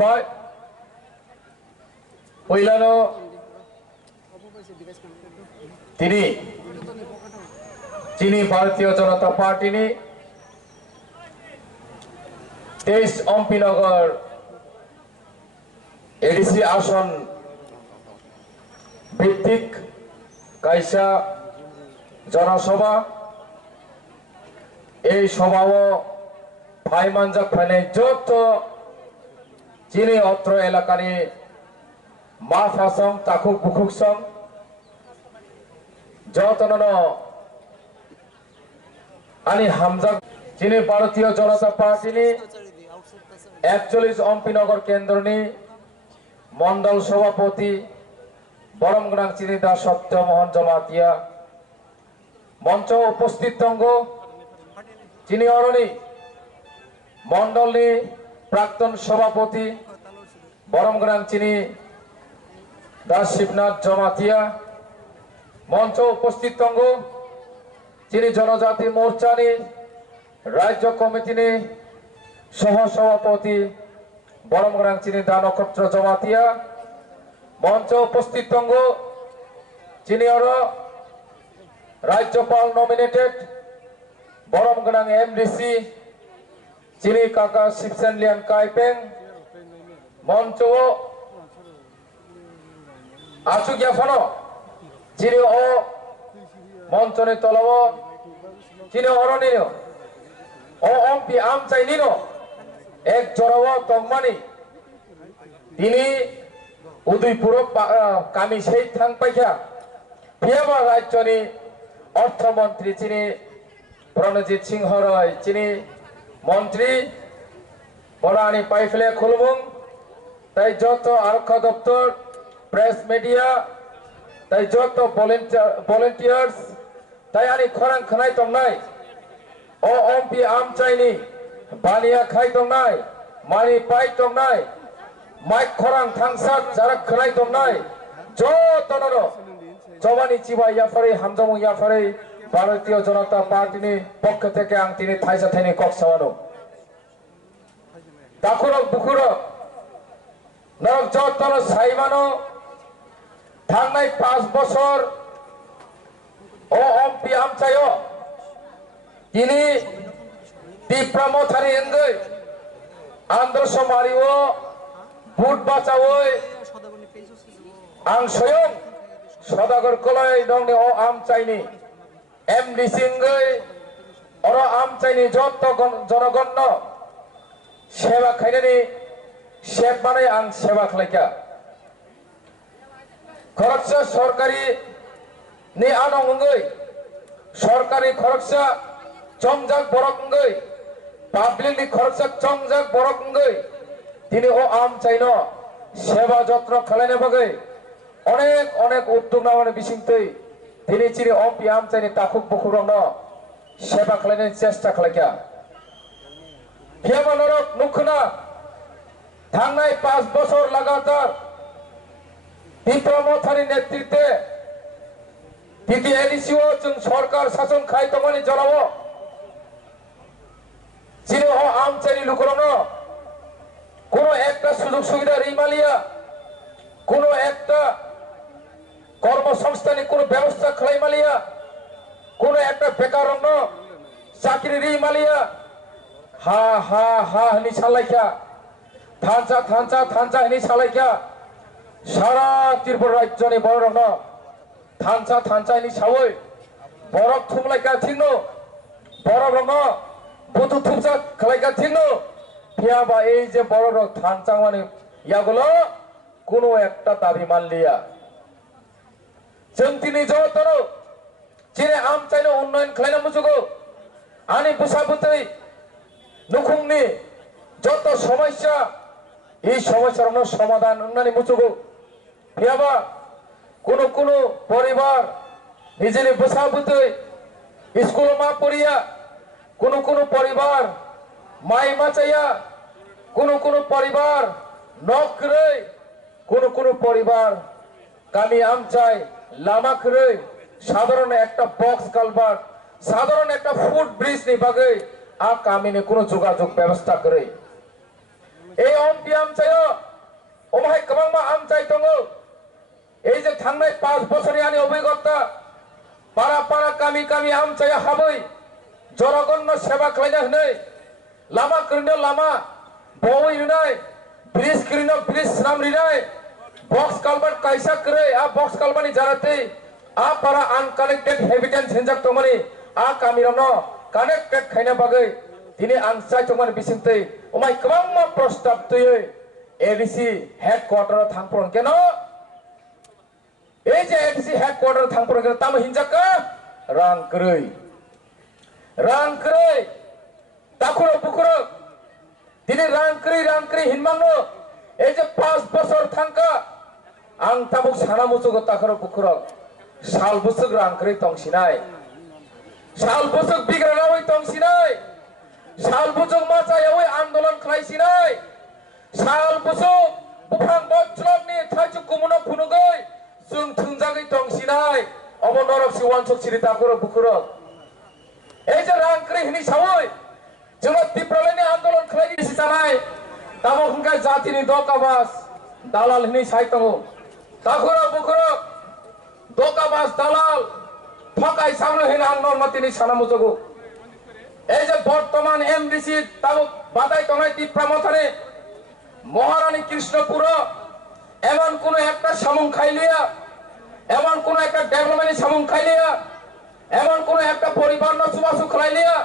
हामबाय पहिलानो तिनी चीनी भारतीय जनता पार्टी ने 23 अम्पीनगर एडीसी आसन भित्तिक कायसा जनसभा এই সভাও ফাইমানজাক ফাইনাই যত চীনি অত্র এলাকানি মা ফাসং তাকুক বুকুকসং যতনন আনি হামজাক চীনি ভারতীয় জনতা পার্টিনি 41 অম্পিনগর কেন্দ্রনি মন্ডল সভাপতি বরমগ্রাং চীনি দাস সত্যমোহন জমাতিয়া মঞ্চ উপস্থিত তঙ্গ चीनी अरणी मंडल प्राक्तन सभापति बरमग्रां चीनी दास शिवनाथ जमातिया मंच उपस्थित तंगो चीनी जनजाति मोर्चा राज्य कमिटी सह सभापति बरमग्रां चीनी दा नक्षत्र जमातिया मंच उपस्थित तंगो चीनी राज्यपाल नॉमिनेटेड बरमग्रां एमडीसी चीनी काका शिवसेन लियान काइपें मंच आसुगिया फनो चीनी ओ मंच ने तलव चीनी अरणी ओ एमपी आम चाइनिनो एक जरव तंगमानी तिनी उदयपुर कामी सेई थांग पाइखा फियाबा राज्यनि अर्थमंत्री चीनी प्रणजीत सिंह रॉय चीनी मंत्री बड़ानी पाइफले खुलमुंग ताई जोतो आरक्षा दफ्तर प्रेस मीडिया ताई जोतो वॉलंटियर्स ताई आनी खरां खनाय तंगनाय ओ एमपी आम चाइनी बानिया खाय तंगनाय मानी पाइ तंगनाय माइक खरां थांसात जारा खनाय तंगनाय जोतो नरो जवानी चिबा याफारे हामजामुं याफारे भारतीय जनता पार्टी ने पक्ष থেকে आं তিনি थाइसा थाइनि कक्सावानो दाखुरक बुखुरक नरक जतन साइमानो थांनाय 5 বছর ओ एमपी आमचायो তিনি তীব্রমথারি এঙ্গই आंध्र समारिओ भुट बाचावै आं स्वयं सदागर कलय दंनि ओ आमचाइनि एमडीसी और आम चाइनी जत जनगण सेवा खायनानि सेब माने आं सेवा खालायखा खरकसा सरकारी नि आनंगै सरकारी खरकसा चमजाक बरकंगै पाब्लिक नि खरकसा चमजाक बरकंगै तिनी ओ आम चाइनो सेवा जत्र खालायनो बागै अनेक अनेक उद्योग नामाने बिसिंतै তিনি চিনি এমপি আম চাইনি তাকুক বুকুরং সেবা খালাইনাयनि চেষ্টা खालायखा फियाबा नरक नुखना थांनाय 5 বছর লাগাতার তীব্রমথারি নেতৃত্বে তিতি এলিসিও जों सरकार शासन खायतमानि जनावो চিনি ও আম চাইনি লুকুরং কোনো একটা সুযোগ সুবিধা রিমালিয়া কোনো একটা কর্মসংস্থানের কোনো ব্যবস্থা খালাইমালিয়া কোনো একটা বেকার চাকরি রিমালিয়া হা হা হা হনি সালাইখা থানচা থানচা থানচা হনি সালাইখা সারা ত্রিপুরা রাজ্যনি বড় থানচা থানচা হনি সাवै বরফ থুমলাইখা থিনো বরফ বুতু থুমচা খালাইখা থিনো फियाबा এই যে বড় থানচা মানে ইয়াগুলো কোনো একটা দাবি মানলিয়া जों दिनै जतनो चीनी आम चाइनो उन्नयन खालायनो मुजुगो आनी बुसाबुतै नुखुंनि जत समस्या এই সমস্যার সমাধান উন্নয়ন মুजुगो फियाबा কোনো কোনো পরিবার নিজের বুসাবুতै স্কুল মা পড়িয়া কোনো কোনো পরিবার মাই মাচাইয়া কোনো কোনো পরিবার নকরে কোনো কোনো পরিবার কামি আম চাই लामा करे साधारण एक बक्स कालबार साधारण एक फुट ब्रिज नि बागै आ कामिनि कोनो जोगाजोग व्यवस्था करे এই অম্পি আমচায় ওমাহাय गोबांबा আমচাই दङ এই যে थांनाय 5 বছরनि आंनि अभिज्ञता पारा पारा गामि गामि আমচাय हाबै जरगन्न सेवा खालायनो होनै लामा खोरनो लामा बवै होनाय ब्रिज खोरनो ब्रिज सामरिनाय बक्स कालबार कायसा करे आ बक्स कालबारनि जाराते आ पारा अनकानेक्टेड हेबिटेट हेंजाक तमनि आ गामिरावनो कानेक्टेड खायना बागै दिनै आं चाइथमान बिसिंतै ओमाय गोबां प्रस्ताब तयै एडीसी हेडक्वार्टर थांफ्रन केन এই যে एडीसी हेडक्वार्टर थांफ्रन केन ताम हिंजाका रां कै दाखुरो बुखुरो दिनै रां कै हिनमांनो এই যে 5 বছর थांका आं ताबुक साना मुसुगो दाखुरो बुखुरो साल बुसुग रां कै तंसिनाय साल बुसुग बिग्रानावै तंसिनाय साल बुसुग माचायावै आन्दोलन खालायसिनाय साल बुसुग बुफां बच्चलनि थाइचु कुमुनो फुनुगै जों थुंजागै तंसिनाय अब नरक सिवान सचिरि दाखुरो बुखुरो এই যে রাং कै हिनि सावै जोङो तिप्रालायनि आन्दोलन खालायनि जानाय दाबो हुनका जातिनि दकाबास दालाल हिनि साइतङ दाखुरो बुखुरो दकाबास दालाल ठकाय सामनो हिन आं नर्मतिनि साना मुजोगो এই যে বর্তমান এমডিসি তাবো বাদাই তনাই তিপ্রা মথানে মহারানী কৃষ্ণপুর এমন কোন একটা সামুং খাইলিয়া এমন কোন একটা ডেভেলপমেন্ট সামুং খাইলিয়া এমন কোন একটা পরিবার না সুবাসু খাইলিয়া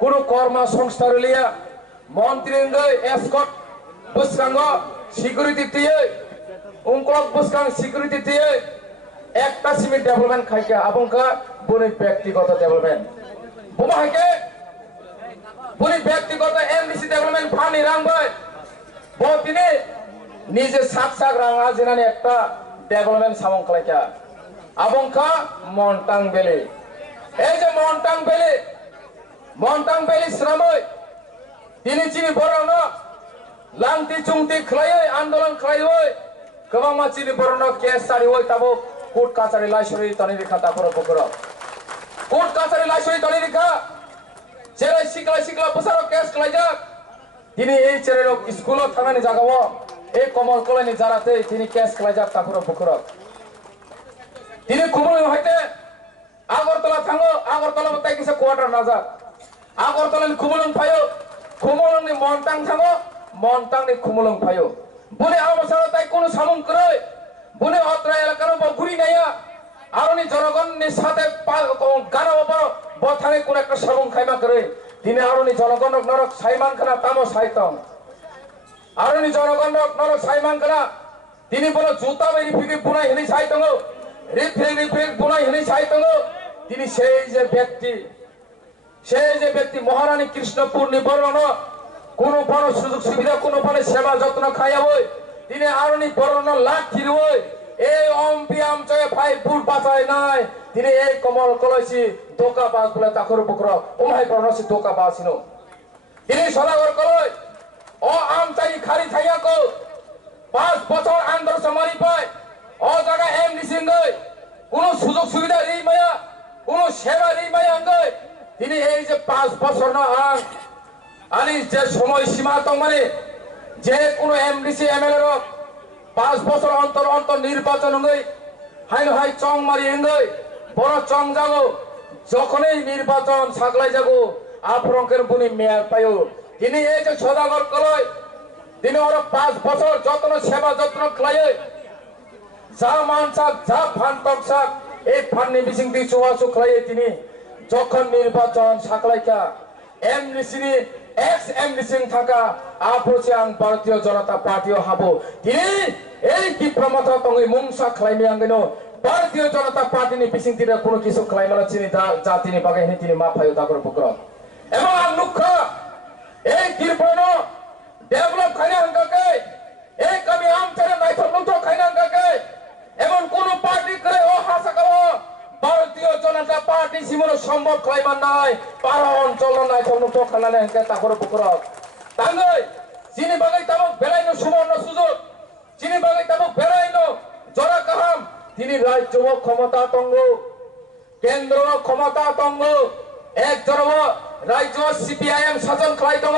কোন কর্ম সংস্থা লিয়া মন্ত্রী এসকট বুসকাঙ্গ সিকিউরিটি দিয়ে উনকলক বুসকাং সিকিউরিটি দিয়ে একটা সিমেন্ট ডেভেলপমেন্ট খাইকে আবংকা বনি ব্যক্তিগত ডেভেলপমেন্ট বুমাহাকে বনি ব্যক্তিগত এমডিসি ডেভেলপমেন্ট ফান্ড রাংবাই বতিনি নিজে সাক রাং আজিনানি একটা ডেভেলপমেন্ট সামং খাইকা আবংকা মন্টাং বেলে এই যে মন্টাং বেলি শ্রমই তিনি চিনি বরণ লাংতি চুংতি খালাयै आंदोलन खालायै गोबां मानसिनि बरन केस सारियै ताबो कोर्ट काचारि लाइसरि तनि रेखा दाखुरो बुखुरो कोर्ट काचारि लाइसरि तनि रेखा जेरै सिखला बसारो केस खालायजाक दिनै এই চেরেরক স্কুলত थांनानै जागावो এই कमल कलेजनि जाराते दिनै केस खालायजाक दाखुरो बुखुरो दिनै कुमुल हायते আগরতলা थाङो আগরতला बताय किसे क्वार्टर नाजाक আগরতলাनि कुमुलुं फायो कुमुलुंनि मन्टां थाङो मन्टांनि कुमुलुं फायो बुने आमसार ताय कोनो सामुं कै बुने अत्रा एलाकार बगुरि नाया आरोनि जनगणनि साथे गानाव बथाङै कोन একটা सामुं खायमा कै दिनै आरोनि जनगण नरक साइमान खाना तामो साइतं आरोनि जनगण नरक साइमान खाना दिनै बनो जुता बायदि फिगि बुनाय हिनि साइतङ रिफिग बुनाय हिनि साइतङ दिनै সেই যে ব্যক্তি মহারানী কৃষ্ণপুর নিবরণ কোন বড় সুযোগ সুবিধা কোন বড় সেবা যত্ন খাইয়াবই দিনে আরনি বরণ লাখ কিরবই এই অম্পি আমচায় ভাই পুর বাঁচায় নাই দিনে এই কমল কলসি দোকা বাস বলে তাকর বকর ওমাই বরণসি দোকা বাসিনো দিনে সদাগর কলই ও আমচাই খালি থাইয়াকো 5 বছর আন্দোলন সমারি পায় ও জায়গা এমডিসি গই কোন সুযোগ সুবিধা রি মায়া কোন সেবা রি মায়া গই দিনে এই যে 5 বছর না আনি যে সময় সীমা তো মানে যে কোন এমডিসি এমএলএ র 5 বছর অন্তর নির্বাচন হই হাই চং মারি হই বড় চং যাগো যখনই নির্বাচন সাগলাই যাগো আফরঙ্কের বুনি মেয়ার পায়ো তিনি এই যে সদাগর কলয় তিনি ওর 5 বছর যত্ন সেবা যত্ন খাইয়ে যা মানসাক যা ফান্টক সাক এই ফান্নি বিসিং দি চুয়াচু খাইয়ে তিনি যখন নির্বাচন সাগলাইকা এমডিসি এক্স এমডিসি থাকা আফরসি আং ভারতীয় জনতা পার্টিও হাবো তিনি এই বিপ্রমতা তঙ্গই মুংসা খাইমি আঙ্গিনো ভারতীয় জনতা পার্টিনি বিসিং তিরা কোনো কিছু খাইমালা চিনি জাতিনি বাগাই নি তিনি মাফায়ো দাগর বকর এবং আং লুখ এই কিরপন ডেভেলপ খাইনা হাঙ্গাকে এই কবি আমচারে নাইথমন্ত খাইনা হাঙ্গাকে এমন কোন পার্টি করে ও হাসাকাও ভারতীয় জনতা পার্টি সিমন সম্ভব খাইমান নাই পার অঞ্চল নাইথমন্ত খানালে হাঙ্গে দাগর বকর তাঙ্গই চিনি বাগাই তাম বেলাইনো সুবর্ণ সুযোগ চিনি বাগাই তাম বেলাইনো জরা কাহাম তিনি রাজ্য ক্ষমতা তঙ্গ কেন্দ্র ক্ষমতা তঙ্গ এক জনব রাজ্য সিপিআইএম শাসন খাই দङ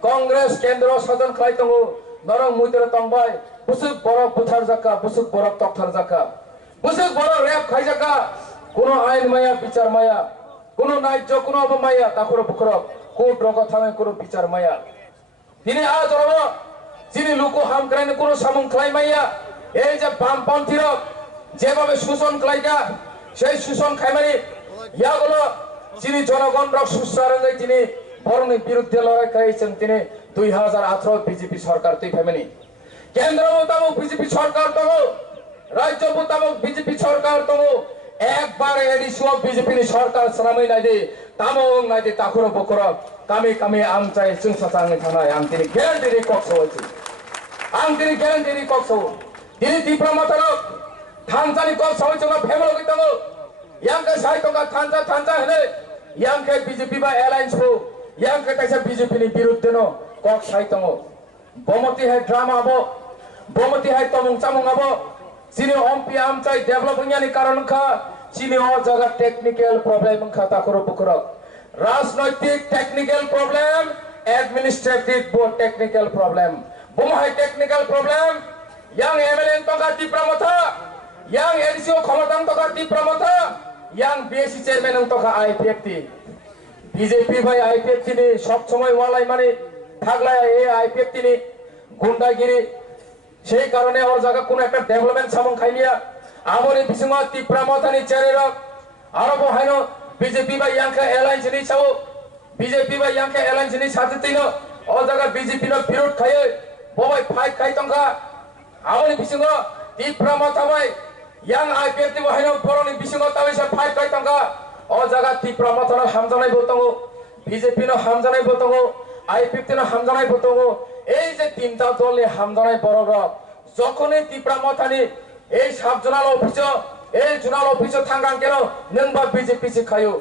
Congress kendro sajan khlai tongo norong muiter tongbai busuk borok buthar jaka busuk borok tokthar jaka busuk borok rap khai jaka kono ain maya বিচার maya kono naijjo kono obamaya takoro bukrok court rock থামে কোন বিচার মায়া তিনি আজ রব যিনি লুকো হাম করেন কোন সামুং খাই মাইয়া এই যে বামপন্থীর যেভাবে শোষণ খাইকা সেই শোষণ খাইমারি ইয়াগুলো যিনি জনগণ রক সুসারঙ্গে তিনি বরং বিরুদ্ধে লড়াই করেছেন তিনি 2018 বিজেপি সরকার তুই ফ্যামিলি কেন্দ্র মোতাবেক বিজেপি সরকার তো রাজ্য মোতাবেক বিজেপি সরকার তো একবার এডিশন বিজেপি সরকার সারামাই নাই দে তামং নাই দে তাখর বকর কামি কামি আম চাই जों সাচাংনি থানায় আম তিনি গ্যারান্টি কক্স হয়েছে আম তিনি গ্যারান্টি কক্স তিনি তীব্রমাতার থানজানি কক্স হয়েছে না ফেমলো গিতঙ্গ ইয়াংকে সাইতঙ্গা থানজা হলে ইয়াংকে বিজেপি বা অ্যালায়েন্স হো ইয়াংকে কাইসা বিজেপি নি বিরুদ্ধে নো কক্স সাইতঙ্গ বমতি হয় ড্রামা হবো বমতি হয় তমং চামং হবো যিনি অম্পি আম চাই ডেভেলপিংয়ানি কারণ খা যিনি অ জায়গা টেকনিক্যাল প্রবলেম খা তাকরো বকরক রাজনৈতিক technical problem administrative board technical problem বুমহাই টেকনিক্যাল প্রবলেম ইয়াং এমএলএ তকা তীব্রমথা ইয়াং এডিসিও ক্ষমতাং তকা তীব্রমথা ইয়াং বিএসসি চেয়ারম্যান তকা আইপিএফটি বিজেপি ভাই আইপিএফটি নি সব সময় ওয়ালাই মানে থাকলা এই আইপিএফটি নি গুন্ডাগিরি সেই কারণে ওর জায়গা কোন একটা ডেভেলপমেন্ট সামং খাইলিয়া আমরি বিসিমা তীব্রমথানি চেয়ারের আরো বহাইনো বিজেপি বা ইয়াংকে অ্যালায়েন্স নি চাও বিজেপি বা ইয়াংকে অ্যালায়েন্স নি সাথেতিনো ও জায়গা বিজেপি নো বিরোধ খায় ববাই ফাইট খাই তংকা আমরি বিসিমা তীব্রমথা ভাই ইয়াং আইপিএফটি বহাইনো বরনি বিসিমা তাবেসা ফাইট খাই তংকা ও জায়গা তীব্রমথানো হামজানাই বতঙ্গ বিজেপি নো হামজানাই বতঙ্গ আইপিএফটি নো হামজানাই বতঙ্গ এই যে তিনটা দলে হামজানাই বড় যখনই তীব্রমথানি এই সাবজোনাল অফিস এই জোনাল অফিস থাঙ্গান কেন নংবা বিজেপি সে খায়ো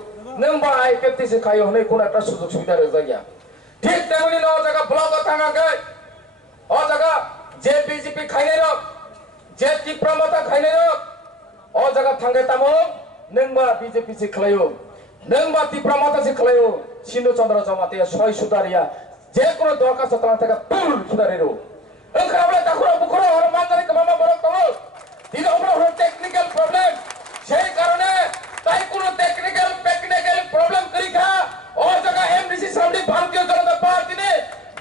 নংবা আইপিএফটি সে খায়ো হনে কোন একটা সুযোগ সুবিধা রয়ে যায় ঠিক তেমনি ন জায়গা ব্লক থাঙ্গাকে ও জায়গা যে বিজেপি খাইনে রক যে তীব্রমথা খাইনে রক ও জায়গা থাঙ্গে তামো নংবা বিজেপি সে খায়ো নংবা তীব্রমথা সে খায়ো সিন্ধু চন্দ্র জমাতে ছয় সুদারিয়া যে কোনো দরখাস্ত তালা থেকে পুল সুদারিরো ওখানে তাকুরা বুকুরা আর মানজানি কমামা বরক তমো তিনি আমরা হলো টেকনিক্যাল প্রবলেম সেই কারণে তাই কোন টেকনিক্যাল প্রবলেম করি খা ও জায়গা এমডিসি সামনে ভারতীয় জনতা পার্টি নে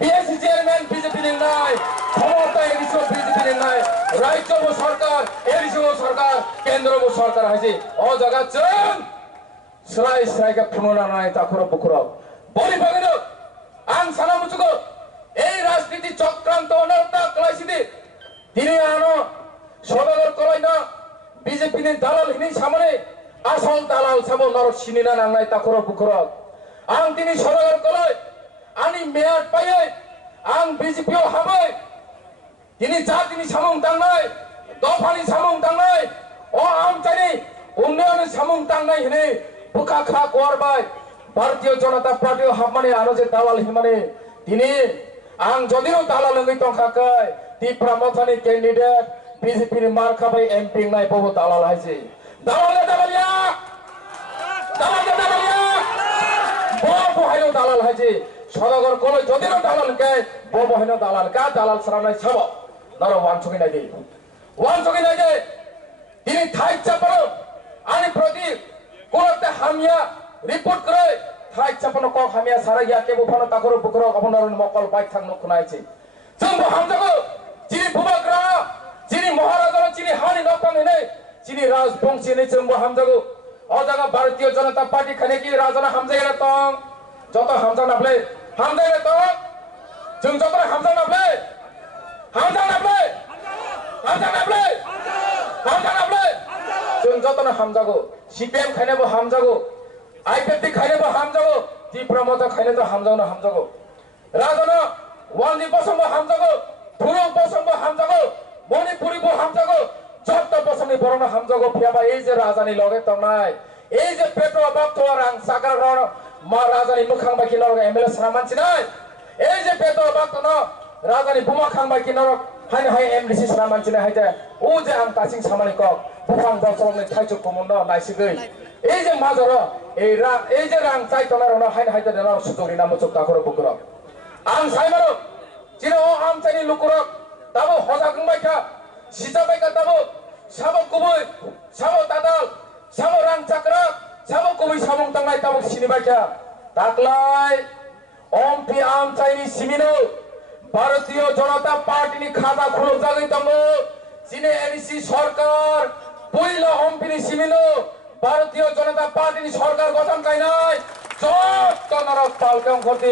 বিএসসি চেয়ারম্যান বিজেপি নে নাই ক্ষমতা এডিসি বিজেপি নে নাই রাজ্য সরকার এডিসি সরকার কেন্দ্র সরকার আছে ও জায়গা চন সরাই সরাইকে পুনরা নাই তাকুরা বুকুরা বলি বাগেনো আং সানা মুচুকো এই রাজনীতি চক্রান্ত অনর্থা কলাইছিদি তিনি আনো সদর কলাই না বিজেপি নি দালাল হিনি সামনে আসল দালাল সাবো নরক সিনিনা নাংনাই তাকর বুকর আং তিনি সদর কলাই আনি মেয়াদ পাইয়ে আং বিজেপিও হাবাই তিনি যা তিনি সামং তাংনাই দফানি সামং তাংনাই ও আম চাইনি উন্নয়ন সামং তাংনাই হিনি বুকা খা করবাই ভারতীয় জনতা পার্টি হাবমানে আরো যে দালাল হিমানে তিনি আং যদিও দালাল লঙ্গি তংখাকাই তীব্রমথানি ক্যান্ডিডেট বিজেপির মার খাবাই এমপি নাই বহু দালাল হাইছে দালালে দালালিয়া বহু হাইনো দালাল হাইছে সদাগর কলে যদিও দালাল কে বহু হাইনো দালাল কা দালাল সারা নাই সব নর ওয়ানছকি নাই দে তিনি থাই চাপানো আনি প্রতি কোনতে হামিয়া রিপোর্ট করে থাই চাপানো কক হামিয়া সারা গিয়া কে বুফানো তাকর বুকর আপনার মকল বাইক থাক নখনাইছে जों हामजागो যিনি ভূমাগ্রা যিনি মহারাজা যিনি হানি নকং হেনে যিনি রাজবংশী নে जों हामजागो ও জায়গা ভারতীয় জনতা পার্টি খানে কি রাজনা হামজাইরা তং যত হামজা নাবলে হামজাইরা তং जों যত হামজা নাবলে जों যত হামজাগো সিপিএম খাইনেবো হামজাগো আইপিএফটি খাইনেবো হামজাগো তীব্রমথা খাইনেতো হামজাগো রাজনা ওয়ানি বসম্ব হামজাগো পুরো বসম্ব হামজাগো মণিপুরিবো হামজাগো যত বসনি বরণ হামজাগো ফিয়াবা এই যে রাজানি লগে তংনাই এই যে পেটো বাক্তো রাং সাকার রণ মা রাজানি মুখাং বাকি লগে এমএলএ সারা মানছি নাই এই যে পেটো বাক্তো ন রাজানি বুমা খাং বাকি নরক হাই হাই এমডিসি সারা মানছি নাই হাইতে ও যে আং তাসিং সামানি কক বুফাং বসরনে থাইচো কুমুন্দ নাইসিগৈ এই যে মাজর এই যে রাং চাই তনার ন হাই হাইতে ন সুতরি নাম চুক্তা করে বুকুর ang saimano jino am chani lukurok tabo hojagong baika sija baika tabo samo kubui samo tadal samo rang chakrak samo kubui samong tangnai tabo sini baika taklai ompi am chani simino ভারতীয় জনতা party ni খাতা খুলো জাগৈ tango chine NEC সরকার পয়লা ompi simino ভারতীয় জনতা party ni সরকার গঠন কাইনাই যত নরক পালকাম করতে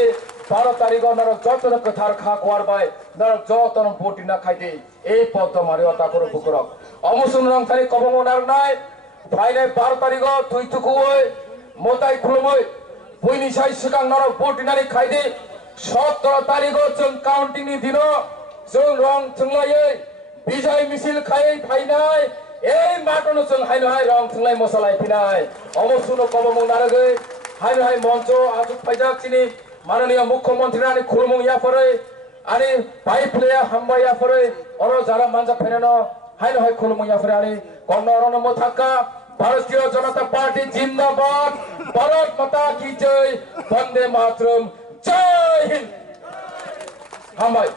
12 তারিখ নরক যত কথার খা কোয়ার বাই নরক যত পোটি না খাইতে এই পদ মারিও তা করে বুকরক অমসুন রং তারি কবম নার নাই ভাইনে 12 তারিখ তুই তুকুই মোতাই খুলমই বইনি সাই সিকাং নরক পোটি নানি খাইতে 17 তারিখ जों काउंटिंग नि दिनो जों रं थंलायै बिजय मिছিল खायै फाइनाय এই মাটনো जों हायनो हाय रं थंलाय मसलाय फिनाय अमसुनो कबम नारगै हायनो हाय मঞ্চ आजुक फाइजाक चिनि माननीय मुख्यमंत्री रानी खुलमुं याफरै आनि भाई प्लेया हामबाय याफरै अरो जारा मानजा फेरेनो हायनो हाय खुलमुं याफरै आनि कन्नरन मथाका भारतीय जनता पार्टी जिंदाबाद भारत माता की जय वंदे मातरम जय हिंद हामबाय